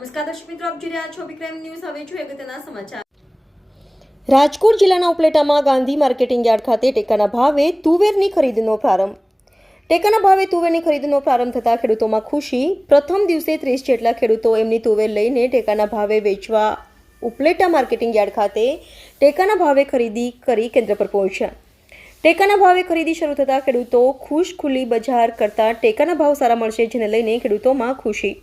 નમસ્કાર દર્શક મિત્રો, આપ જોઈ રહ્યા છો વિક્રમ ન્યૂઝ। હવે જોઈએ અગત્યના સમાચાર। રાજકોટ જિલ્લાના ઉપલેટામાં ગાંધી માર્કેટિંગ યાર્ડ ખાતે ટેકાના ભાવે તુવેરની ખરીદનો પ્રારંભ। ટેકાના ભાવે તુવેરની ખરીદનો પ્રારંભ થતાં ખેડૂતોમાં ખુશી। પ્રથમ દિવસે 30 જેટલા ખેડૂતો એમની તુવેર લઈને ટેકાના ભાવે વેચવા ઉપલેટા માર્કેટિંગ યાર્ડ ખાતે ટેકાના ભાવે ખરીદી કરી કેન્દ્ર પર પહોંચ્યા। ટેકાના ભાવે ખરીદી શરૂ થતાં ખેડૂતો ખુશ। ખુલ્લી બજાર કરતાં ટેકાના ભાવ સારા મળશે, જેને લઈને ખેડૂતોમાં ખુશી।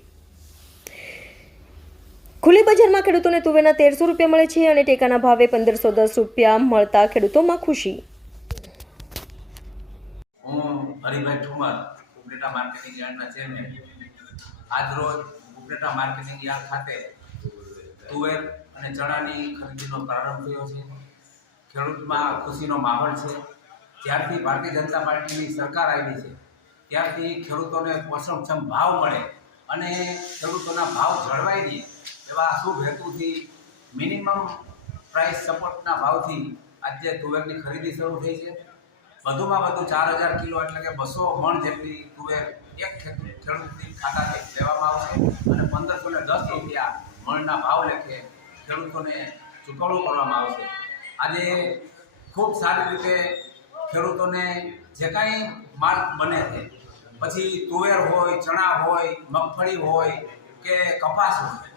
ખુલ્લી બજારમાં ખેડૂતોને તુવેરના 1300 રૂપિયા મળે છે અને ટેકાના ભાવે 1510 રૂપિયા મળતા ખેડૂતોમાં ખુશી। હું હરિભાઈ ઠુમર, ઉપલેટા માર્કેટિંગ યાર્ડના ચેરમેન। આજ રોજ ઉપલેટા માર્કેટિંગ યાર્ડ ખાતે તુવેર અને ચણાની ખરીદીનો પ્રારંભ થયો છે। ખેડૂતમાં ખુશીનો માહોલ છે। જ્યારથી ભારતીય જનતા પાર્ટીની સરકાર આવી છે ત્યારથી ખેડૂતોને પોષણક્ષમ ભાવ મળે અને ખેડૂતોના ભાવ જળવાઈ રહે એવા શુભ હેતુથી મિનિમમ પ્રાઇસ સપોર્ટના ભાવથી આજે તુવેરની ખરીદી શરૂ થઈ છે। વધુમાં વધુ 4000 કિલો એટલે કે 200 મણ જેટલી તુવેર એક ખેડૂતની ખાતાથી લેવામાં આવશે અને 1510 રૂપિયા મણના ભાવ લેખે ખેડૂતોને ચૂકવણું કરવામાં આવશે। આજે ખૂબ સારી રીતે ખેડૂતોને જે કાંઈ માલ બને છે, પછી તુવેર હોય, ચણા હોય, મગફળી હોય કે કપાસ હોય,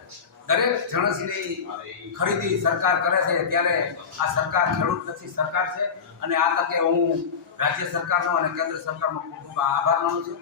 દરેક જણસની ખરીદી સરકાર કરે છે। ત્યારે આ સરકાર ખેડૂતલક્ષી સરકાર છે અને આ તકે હું રાજ્ય સરકારનો અને કેન્દ્ર સરકારનો ખૂબ ખૂબ આભાર માનું છું।